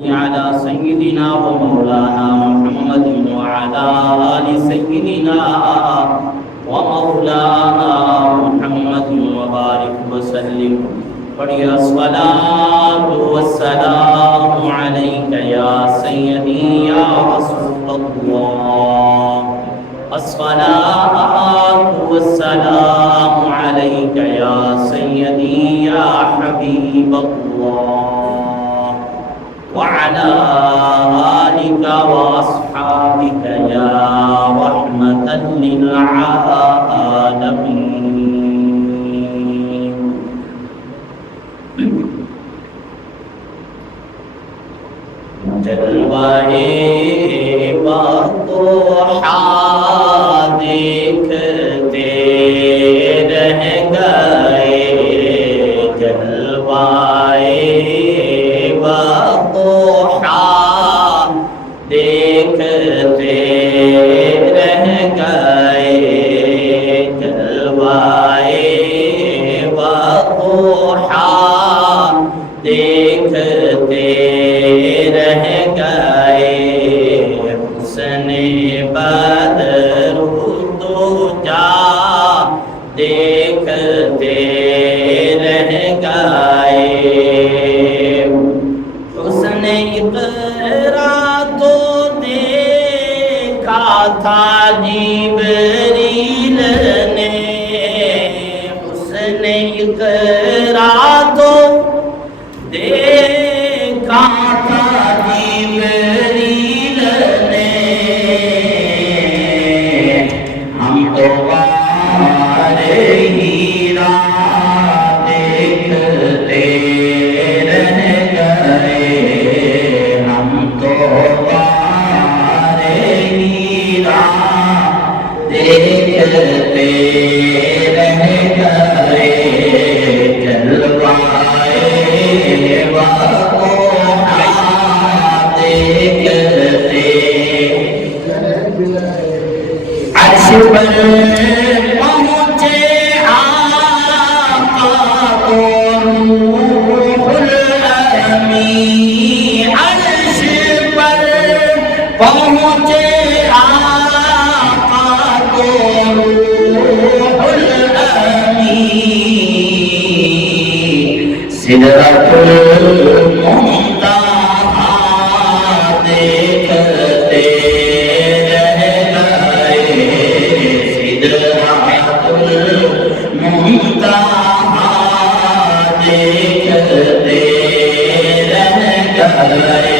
على سيدنا ومولانا محمد وعلى آل سيدنا ومولانا محمد وبارك وسلم پڑھیے الصلاة والسلام عليك يا سيدي يا رسول الله الصلاة والسلام عليك يا سيدي يا حبيب الله وعلى آلك وأصحابك يا رحمة للعالمين جلوہ بطوحہ دیکھتے رہ گئے جلوہ بطوحہ دیکھتے رہ گئے جلوہ بطوحہ دیکھتے رہ گئے حسن بدر دوجا دیکھتے رہ گئے حسن اقرا تو دیکھا تھا جبریل نے حسن اقرا تو دیکھا تھا جبریل نے ہم تو بارے ہیرا دیکھتے رہ گئے ہم تو بارے ہیرا دیکھتے رہ گئے جلوائے عرش پر پہنچے آقا کو روح الامین عرش پر پہنچے آقا کو روح الامین سدرۃ المنتہا دیکھتے رہ گئے سدرۃ المنتہا دیکھتے رہ گئے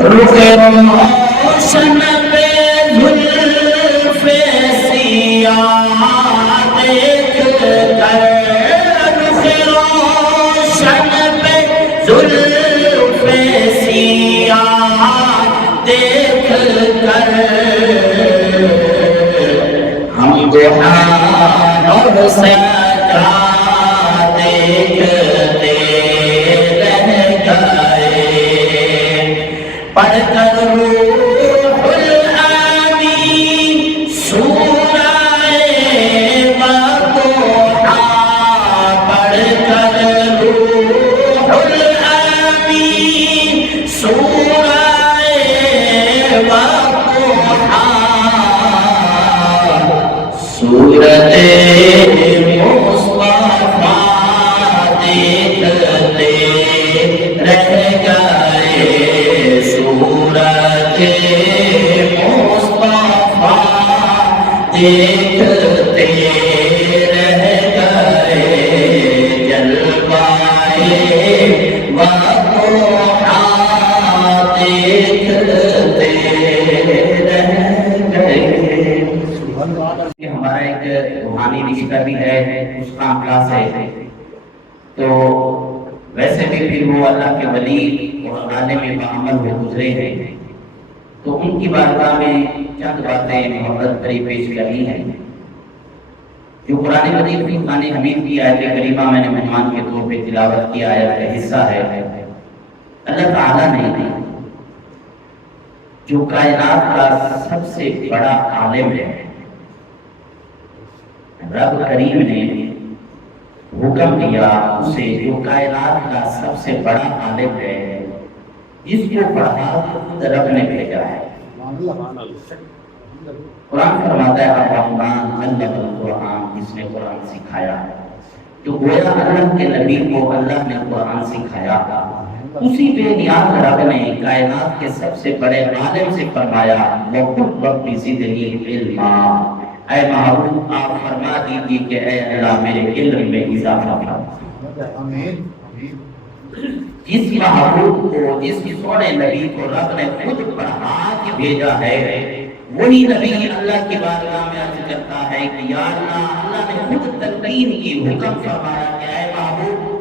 رخ روشن پہ زلف سیاہ دیکھ کر رخ روشن پہ زلف سیاہ دیکھ کر ہم جہاں سے کیا دیکھتے رہ گئے پڑھ کر روح الامین سورہ بطوحہ پڑھ کر روح الامین سورہ بطوحہ سورت مصطفیٰ دیکھتے رہ گئے سورت مصطفیٰ دیکھتے رہ گئے جلوہ بطوحہ دیکھتے رہ گئے ہمارا ایک روحانی رشتہ بھی ہے اس کا اخلاص ہے تو ویسے بھی پھر وہ اللہ کے ولی اور عالم بعمل میں گزرے ہیں تو ان کی بارگاہ میں چند باتیں محبت بھری پیش کرنی ہیں جو قرآن مجید کی فرقان حمید کی آیت کریمہ میں نے مہمان کے طور پہ تلاوت کی آیت کا حصہ ہے اللہ تعالیٰ نے جو کائنات کا سب سے بڑا عالم ہے رب کریم نے حکم دیا اسے جو کائنات کا سب سے بڑا عالم ہے، جس کو پڑھا خود رب نے بھیجا ہے۔ قرآن فرماتا ہے الرحمن علم القرآن، جس نے قرآن سکھایا، جو گویا اللہ کے نبی کو اللہ نے قرآن سکھایا، اسی بے نیاز رب نے کائنات کے سب سے بڑے عالم سے فرمایا وَقُلْ رَبِّ زِدْنِی عِلْمًا، اے محبوب آپ فرما دیجیے کہ اے اللہ میرے علم میں اضافہ فرما۔ جس محبوب کو، جس سونے نبی کو رب نے خود پڑھا کے بھیجا ہے، وہی نبی اللہ کی بارگاہ میں عرض کرتا ہے کہ یا اللہ، اللہ نے خود تلقین کی، حکم فرمایا کہ اے محبوب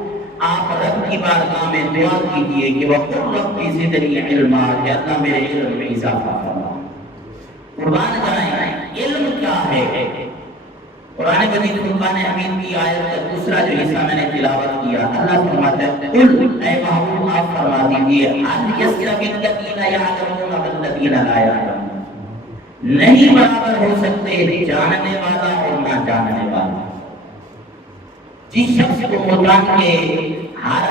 آپ رب کی بارگاہ میں دعا کیجئے کہ وَقُلْ رَبِّ زِدْنِی عِلْمًا، کہ اللہ میرے علم میں اضافہ فرما۔ قربان جائیں علم کیا ہے؟ قرآن مجید فرقان حمید کی آیت کا دوسرا جو حصہ میں نے تلاوت کیا، اللہ فرماتا ہے قل، اے محبوب آپ فرما دیجئے هل يستوي الذين يعلمون والذين لا يعلمون، نہیں برابر ہو سکتے جاننے والا اور نہ جاننے والا۔ جس شخص کو قرآن کے ہر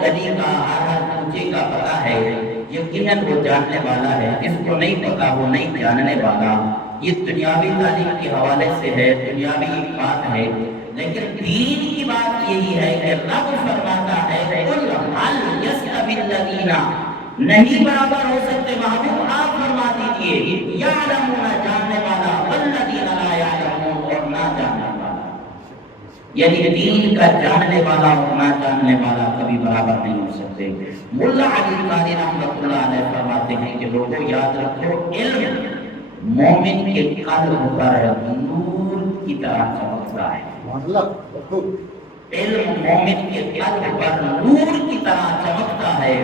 گلی کا، ہر کوچے کا پتہ ہے، یقیناً وہ جاننے والا ہے، جس کو نہیں پتا وہ نہیں جاننے والا۔ یہ دنیاوی تعلیم کے حوالے سے ہے، دنیاوی بات ہے، لیکن دین کی بات یہی ہے کہ رب فرماتا ہے قل هل يستوي الذين، نہیں برابر ہو سکتے محبوب آپ فرما دیجئے یعلمون جاننے والا والذین لا یعلمون اور نہ جاننے والا، یعنی دین کا جاننے والا اور نہ جاننے والا کبھی برابر نہیں ہو سکتے۔ ملا علی قاری رحمۃ اللہ علیہ فرماتے ہیں کہ لوگوں یاد رکھو علم مومن کے قلب پر نور کی طرح چمکتا ہے۔ علم مومن کے قلب پر نور کی طرح چمکتا ہے،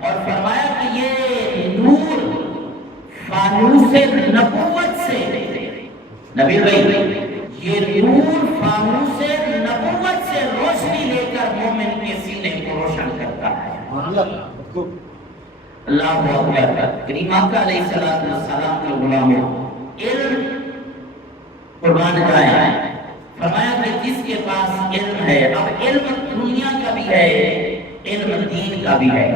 اور فرمایا کہ یہ نور فانوس نبوت سے، نبی بھائی یہ نور فانوس نبوت سے روشنی لے کر مومن کے سینے کو روشن کرتا ہے۔ اللہ اکبر۔ کریم آقا علیہ السلام کے غلاموں، علم قربان جائیں فرمایا کہ جس کے پاس علم ہے، اب علم دنیا کا بھی ہے، علم دین کا بھی ہے۔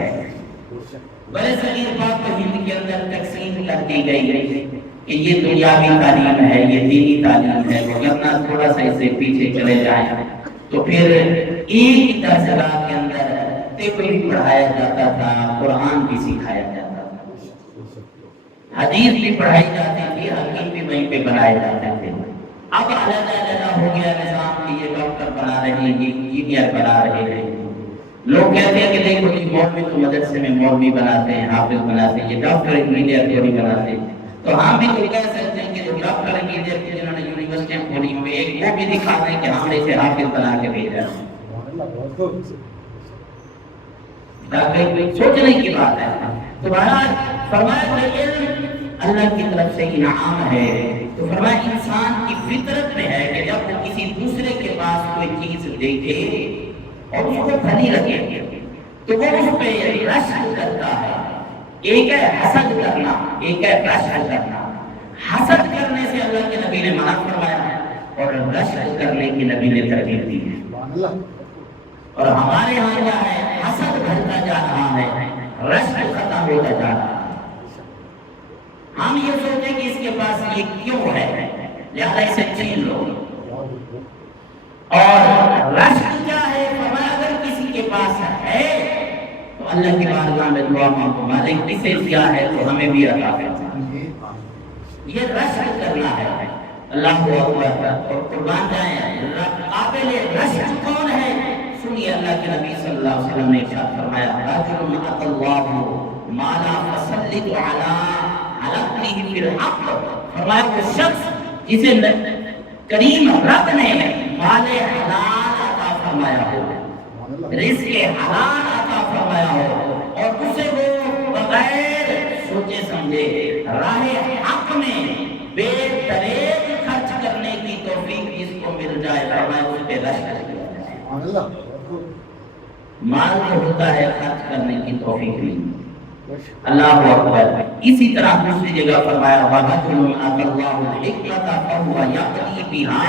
بڑے صغیر پاک و ہند کے اندر تقسیم کر دی گئی کہ یہ دنیاوی تعلیم ہے، یہ دینی تعلیم ہے، وگرنہ تھوڑا سا اسے پیچھے چلے جائیں تو پھر ایک درسگاہ کے اندر طب بھی پڑھایا جاتا تھا، قرآن بھی سکھایا جاتا تھا، حدیث بھی پڑھائی جاتی تھی، حکیم بھی وہیں پہ بنائے جاتے تھے۔ اب علیحدہ ہو گیا نظام کہ یہ ڈاکٹر بنا رہے ہیں، یہ انجینئر بنا رہے ہیں۔ لوگ کہتے ہیں کہ دیکھو جی مولوی تو مدرسے میں مولوی بناتے ہیں، حافظ بناتے ہیں، یہ ڈاکٹر انجینئر تھوڑی بناتے ہیں۔ تو ہم بھی تو کہہ سکتے ہیں کہ جو ڈاکٹر انجینئر کی جنہوں نے یونیورسٹیاں کھولی ہوئی ایک وہ بھی دکھاتے ہیں کہ ہم نے اسے حافظ بنا کے بھیجا۔ سوچنے کی بات ہے۔ تو بہرحال فرمایا کہ علم اللہ کی طرف سے انعام ہے، تو فرمایا انسان کی فطرت میں ہے کہ جب وہ کسی دوسرے کے پاس کوئی چیز دیکھے اور اس کو بھلی لگے تو وہ اس پہ رشک کرتا ہے۔ ایک ہے حسد کرنا، ایک ہے رشک کرنا۔ حسد کرنے سے اللہ کے نبی نے منع فرمایا اور رشک کرنے کی نبی نے ترغیب دی ہے۔ اور ہمارے ہاں کیا ہے، حسد بڑھتا جا رہا ہے، رشک ختم ہوتا جا رہا ہے۔ ہم یہ سوچیں کہ اس کے پاس یہ کیوں ہے، لہذا اسے چھین لو۔ اور رشک کیا ہے، فرمایا اگر کسی کے پاس ہے تو اللہ کی بارگاہ میں دعا مانگو مالک اسے دیا ہے تو ہمیں بھی عطا فرما۔ یہ رشک کرنا ہے۔ اللہ کو اکبر۔ اور قربان جائیں قابل رشک کون ہے؟ سنیے اللہ کے نبی صلی اللہ علیہ وسلم نے ارشاد فرمایا رجل اتى الله ما لا فسلط على حلقه في الحق، فرمایا وہ شخص جسے کریم رب نے مال حلال عطا فرمایا ہو، رزق حلال عطا فرمایا ہو، اور اسے وہ بغیر سوچے سمجھے راہ حق میں بے دریغ خرچ کرنے کی توفیق جس کو مل جائے، فرمایا اس پہ رشک کیا جائے۔ مال تو ہوتا ہے، خرچ کرنے کی توفیق نہیں۔ اللہ اکبر۔ اسی طرح دوسری جگہ فرمایا وَرَجُلٌ آتَى اللَّهُ الْحِكْمَةَ فَهُوَ يَقْضِي بِهَا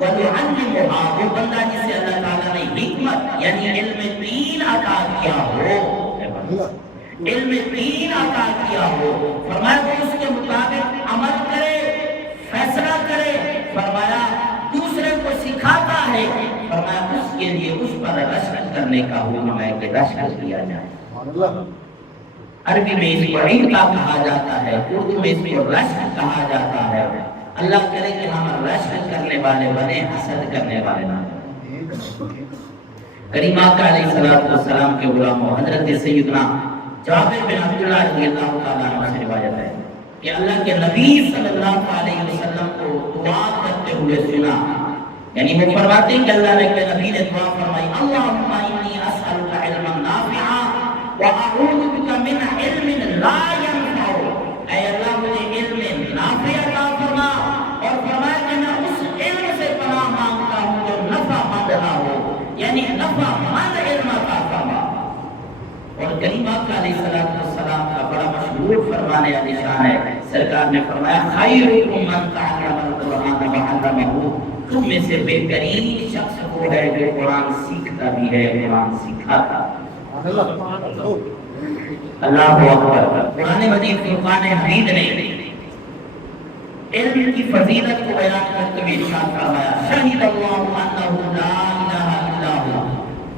وَيُعَلِّمُهَا، وہ بندہ جسے اللہ تعالیٰ نے حکمت یعنی علم دین عطا کیا ہو، علم دین عطا کیا ہو، فرمایا وہ اس کے مطابق عمل کرے، فیصلہ کرے، فرمایا دوسرے کو سکھاتا ہے، فرمایا اس کے لیے اس پر رشک کرنے کا حکم ہے کہ رشک کیا جائے۔ عربی میں اس کو عقیدہ کہا جاتا ہے، اردو میں اس کو رشک کہا جاتا ہے۔ اللہ کرے کہ ہم رشک کرنے والے بنے، حسد کرنے والے نہ بنے۔ کریم آقا علیہ السلام کے غلاموں حضرت سیدنا جابر بن عبداللہ رضی اللہ تعالیٰ عنہ سے روایت ہے کہ اللہ کے نبی صلی اللہ علیہ وسلم کو دعا کرتے ہوئے سنا، یعنی وہ فرماتے ہیں کہ اللہ کے نبی نے دعا فرمائی، اللہم انی اسألک علما نافعا وَأَعُوذُ بِكَ مِنْ عِلْمٍ لَا يَنْفَعُ، اے اللہ مجھے علم نافع عطا فرما، اور فرمایا کہ میں اس علم سے پناہ مانگتا ہوں جو نفع مند نہ ہو، یعنی نفع مند علم عطا فرما۔ اور کریم آقا علیہ السلام کا بڑا مشہور فرمانے علی شان ہے، سرکار نے فرمایا خیرکم من تعلم القرآن وعلمہ، تم میں سے بہترین شخص وہ ہے جو قرآن سیکھتا بھی ہے، قرآن سکھاتا۔ اللہ اکبر۔ قرآن مجید فرقان حمید نے علم کی فضیلت کو بیان کرتے ہوئے ارشاد فرمایا، شہد اللہ انہ لا الہ الا ہوا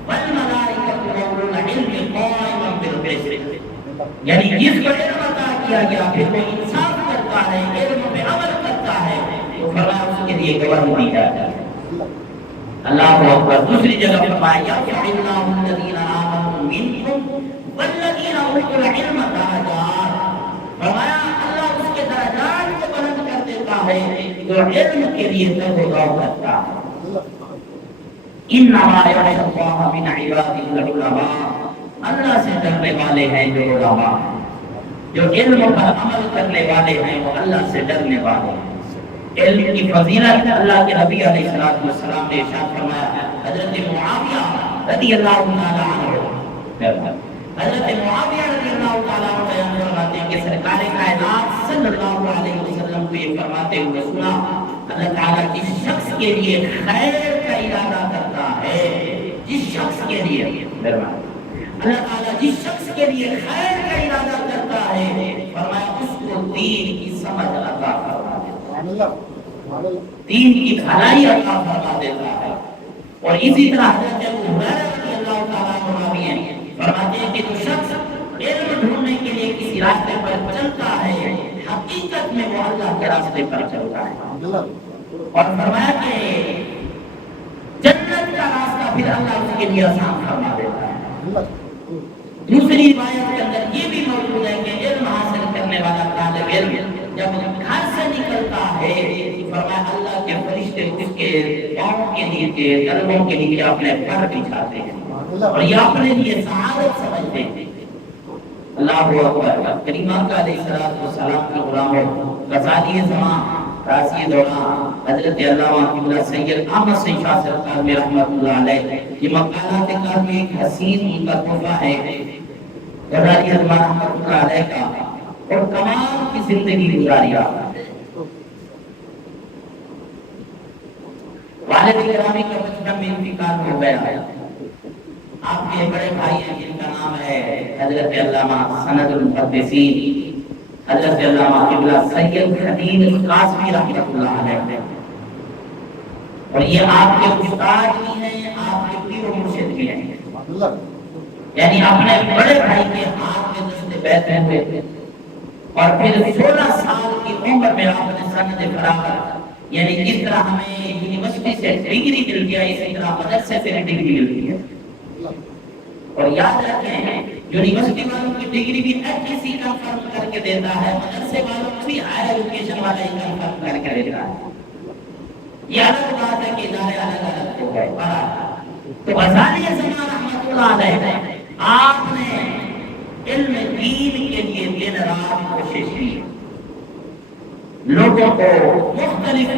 والملائکۃ وَأُولُو العلم قائما بالقسط، یعنی جس کو علم عطا کیا گیا پھر وہ انصاف کرتا ہے، علم پہ عمل کرتا ہے، تو فرمایا اس کے لیے گواہی دی جاتی ہے۔ اللہ اکبر۔ دوسری جگہ فرمایا یرفع اللہ الذین آمنوا منکم والذین اوتوا العلم درجات، فرمایا اللہ اس کے درجات کو بلند کر دیتا ہے جو علم کے لیے توبہ کرتا ہے۔ انما یخشی اللہ من عبادہ العلماء، اللہ سے ڈرنے والے ہیں جو علماء، جو علم پر عمل کرنے والے ہیں وہ اللہ سے ڈرنے والے ہیں۔ علم کی فضیلت اللہ کے نبی علیہ السلام نے ارشاد فرمایا، حضرت معاویہ رضی اللہ تعالیٰ عنہ، حضرت معاویہ رضی اللہ تعالیٰ عنہ بیان فرماتے ہیں کہ سرکار کائنات صلی اللہ علیہ وسلم کو یہ فرماتے ہوئے سنا، اللہ تعالیٰ جس شخص کے لیے خیر کا ارادہ کرتا ہے، جس شخص کے لیے اللہ تعالیٰ جس شخص کے لیے خیر کا ارادہ کرتا ہے، فرمایا اس کو دین کی سمجھ عطا فرما دیتا ہے، دین کی بھلائی عطا فرما دیتا ہے۔ اور اسی طرح حضرت ابو ہریرہ رضی اللہ تعالیٰ عنہ بھی ہیں، فرماتے ہیں کہ جو شخص علم ڈھونڈنے کے لیے کسی راستے پر چلتا ہے، حقیقت میں وہ اللہ کے راستے پر چلتا ہے، اور فرمایا کہ جنت کا راستہ پھر اللہ اس کے لیے آسان فرما دیتا ہے۔ دوسری روایت کے اندر یہ بھی موجود ہے کہ علم حاصل کرنے والا طالب علم جب گھر سے نکلتا ہے، فرمایا اللہ کے فرشتے اس کے پاؤں کے نیچے، قدموں کے نیچے اپنے پر بچھاتے ہیں اور یہ اپنے لیے سعادت سمجھتے ہیں۔ اللہ اکبر۔ کریم آقا علیہ السلام کے غلاموں، غزالی زمان، راضی دوران، حضرت علامہ قبلہ سید احمد سے شاہ سرکار میں رحمت اللہ علیہ، یہ مقالات کار میں ایک حسین ان کا تحفہ ہے غزالی زمان رحمت اللہ علیہ کا، اور کمال کی زندگی گزاری آپ۔ والد گرامی کا بچپن میں انتقال ہو گیا، آپ کے بڑے بھائی ہیں جن کا نام ہے حضرت علامہ سند المحدثین حضرت علامہ قبلہ سید خلیل قاسمی رحمۃ اللہ علیہ، اور یہ آپ کے استاد بھی ہیں، آپ کے پیر و مرشد بھی ہیں، یعنی اپنے بڑے بھائی کے ہاتھ میں دست بیعت ہوئے تھے، اور پھر 16 سال کی عمر میں آپ نے سند فراغت، یعنی جس طرح ہمیں یونیورسٹی سے ڈگری ملتی ہے اسی طرح مدرسے سے ڈگری ملتی ہے، اور یاد رکھیں یونیورسٹی والوں کی ڈگری بھی ایسی کنفرم کر کے دیتا ہے، مدرسے والوں کو بھی ہائر ایجوکیشن والا ہی کنفرم کر کے دیتا ہے۔ یہ الگ بات ہے کہ ادارے الگ الگ ہو گئے۔ تو غزالی زمان رحمۃ اللہ علیہ، آپ نے علم دین کے لیے دن رات کوشش کی، لوگوں کو مختلف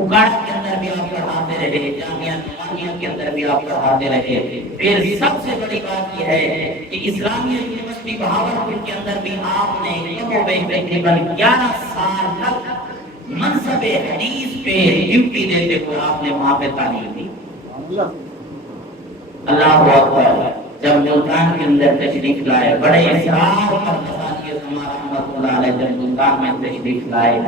اگاڑ کے اندر بھی آپ پڑھاتے رہے، جامعہ نعمانیہ کے اندر بھی آپ پڑھاتے رہے۔ پھر سب سے بڑی بات یہ ہے کہ اسلامیہ یونیورسٹی بہاولپور کے اندر بھی آپ نے تقریباً 11 سال تک منصب حدیث پہ ڈیوٹی دیتے ہوئے آپ نے وہاں پہ تعلیم دی۔ اللہ اکبر، جب ملتان کے اندر تشریف لائے بڑے اصرار پر غزالی زمان رحمۃ اللہ علیہ جب ملتان میں تشریف لائے،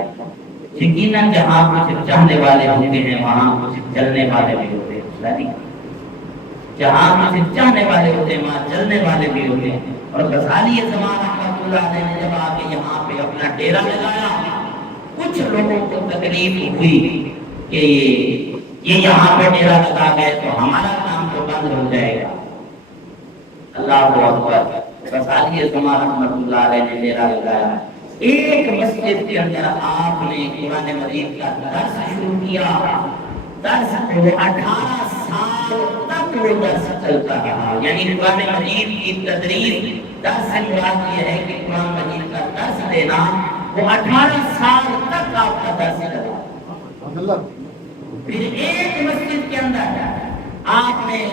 یقیناً جہاں کچھ چاہنے والے ہوتے ہیں وہاں کچھ چلنے والے بھی ہوتے ہیں، جہاں کچھ چاہنے والے ہوتے ہیں وہاں چلنے والے بھی ہوتے ہیں۔ اور غزالی زمان رحمۃ اللہ علیہ نے جب آ کے یہاں پہ اپنا ڈیرا لگایا، کچھ لوگوں کو تکلیف ہوئی کہ یہ یہاں پہ ڈیرا لگا گئے تو ہمارا کام تو بند ہو جائے گا۔ اللہ اکبر، غزالی زمان رحمۃ اللہ علیہ نے ڈیرا لگایا، ایک مسجد کے اندر آپ نے قرآن مجید کا درس شروع کیا، درس 18 سال تک وہ درس چلتا رہا، یعنی قرآن مجید کی تدریس، درس سے مراد یہ ہے کہ قرآن مجید کا درس دینا، وہ 18 سال تک آپ کا درس چلا۔ پھر ایک مسجد کے اندر آپ نے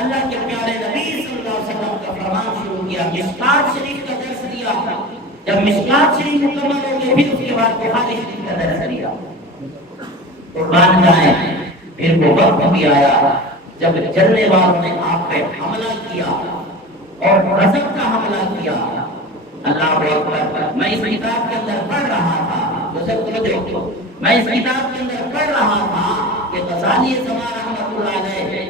اللہ کے پیارے نبی صلی اللہ علیہ وسلم کا فرمان شروع کیا، مشکات شریف کا درس دیا، جب مشکات شریف مکمل ہو گئے پھر اس کے بعد بخاری شریف کا درس دیا۔ قربان جائیں، پھر وہ وقت بھی آیا جب چلنے والوں نے آپ پہ حملہ کیا اور غضب کا حملہ کیا۔ اللہ اکبر، میں اس کتاب کے اندر پڑھ رہا تھا، میں اس کتاب کے اندر پڑھ رہا تھا کہ غزالی زمان رحمۃ اللہ علیہ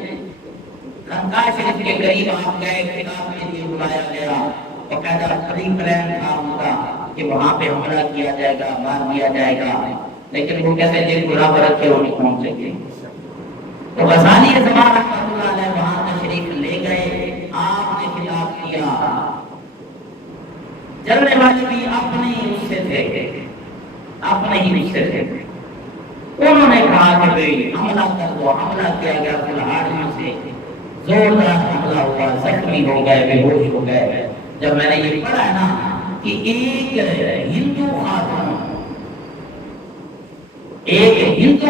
خانقاہ شریف کے قریب آپ گئے، کتاب کے لیے بلایا گیا، باقاعدہ پری پلان تھا ان کا کہ وہاں پہ حملہ کیا جائے گا، مار دیا جائے گا، لیکن وہ کہتے تھے برا برت کے وہ نہیں پہنچیں گے۔ تو غزالی زمان رحمۃ اللہ علیہ وہاں تشریف لے گئے، آپ نے خطاب کیا، چلنے والے بھی اپنے ہی اس سے تھے، اپنے ہی رشتے تھے، انہوں نے کہا کہ بھئی حملہ کر دو، حملہ کیا گیا، پھلہاڑیوں سے زوردار حملہ ہوا، زخمی ہو گئے، بے ہوش ہو گئے۔ جب میں نے یہ پڑھا ہے نا کہ ایک ہندو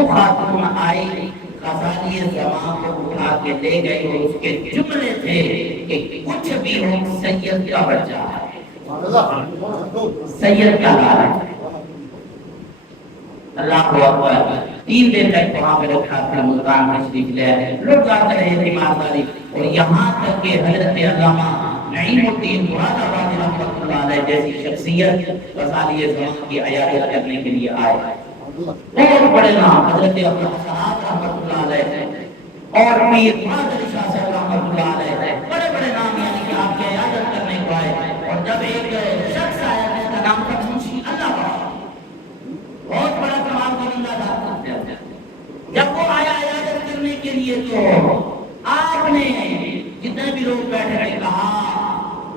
خاتون آئی، غزالی زمان کو اٹھا کے لے گئی اور اس کے جملے تھے کہ کچھ بھی ہو سید کا بچہ ہے، سید کا لالا ہے۔ اللہ اکبر، 3 دن تک وہاں پہ رکھا تھا، ملتان تشریف لے آئے، لوگ آتے رہے تیمارداری، اور یہاں تک کہ حضرت علامہ نعیم الدین مراد آبادی رحمۃ اللہ علیہ جیسی شخصیت غزالی زمان کی عیادت کرنے کے لیے آئے۔ بہت بڑے نام حضرت عبدالحسن رحمۃ اللہ علیہ اور پیر مراد علی شاہ صاحب رحمۃ اللہ علیہ، بڑے بڑے نام یعنی کہ آپ کی عیادت کرنے کو آئے۔ اور جب ایک شخص آیا جس کا نام تھا منشی اللہ بابا، بہت بڑا کمال کا بندہ تھا، جب وہ آیا عیادت کرنے کے لیے تو آپ نے جتنے بھی لوگ بیٹھے ہیں کہا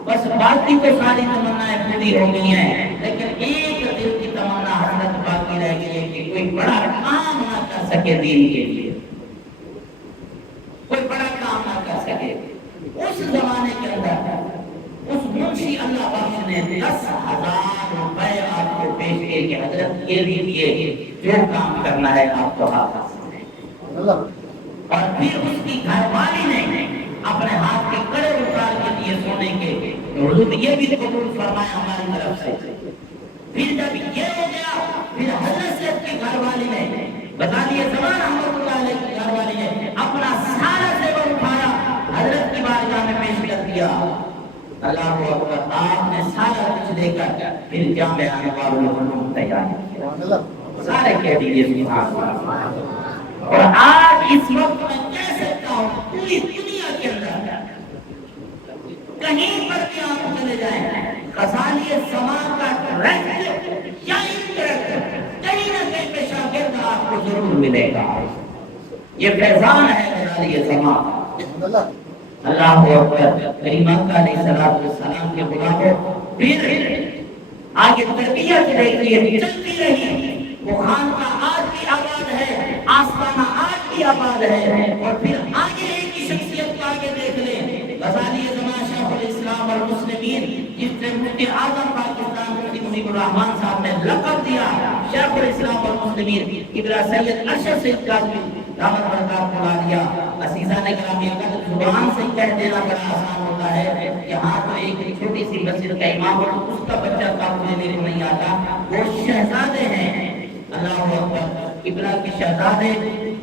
بس باقی تو ساری تمنائیں پوری ہو گئی ہیں، لیکن ایک دل کی تمنا حضرت باقی رہ گئی ہے کہ کوئی بڑا کام نہ کر سکے دین کے لیے، کوئی بڑا کام نہ کر سکے۔ اس زمانے کے اندر اس منشی اللہ بخش نے 10,000 روپے آپ کو پیش کیے کہ حضرت یہ لیجیے، جو کام کرنا ہے آپ کو ہاتھ سے۔ اور پھر اس کی گھر والی نے اپنے ہاتھ کے کڑے اتار کے دیے سونے کے، حضور یہ بھی قبول فرمایا ہماری طرف سے۔ پھر جب یہ ہو گیا پھر حضرت صاحب کی گھر والی نے غزالی زمان رحمۃ اللہ علیہ کی گھر والی نے اپنا سارا زیور اٹھایا، حضرت کی بارگاہ میں پیش کر دیا۔ اللہ اکبر، آپ نے سارا کچھ لے کر پھر جامع انوار العلوم تیار کیا، سارے کہہ دیجیے سبحان اللہ۔ اور آج اس وقت میں کہہ سکتا ہوں پوری دنیا کے اندر کہیں پر بھی آپ چلے جائیں، غزالی زمان کا ڈائریکٹ یا انڈائریکٹ کہیں نہ کہیں پہ شاگرد آپ کو ضرور ملے گا۔ یہ فیضان ہے غزالی زمان۔ اللہ اکبر، کریم آقا علیہ السلام کے غلاموں، پھر آگے تربیت دیکھیے چلتی رہی، وہ خانقاہ آج بھی آباد ہے، آستانہ آج بھی آباد ہے۔ اور پھر آگے ایک ہی شخصیت کو آگے دیکھ لیں، غزالی زمان شیخ الاسلام والمسلمین، جس سے مفتی اعظم پاکستان مفتی مجیب الرحمان صاحب نے لقب دیا شیخ الاسلام والمسلمین، ابن سید ارشد سید کاظمی دامت برکات عالیہ۔ عزیزان گرامی، اگر زبان سے کہہ دینا بڑا آسان ہوتا ہے، یہاں تو ایک چھوٹی سی مسجد کا امام اور اس کا بچہ قابل نہیں آتا، وہ شہزادے ہیں۔ اللہ اکبر، ابن کے شہزادے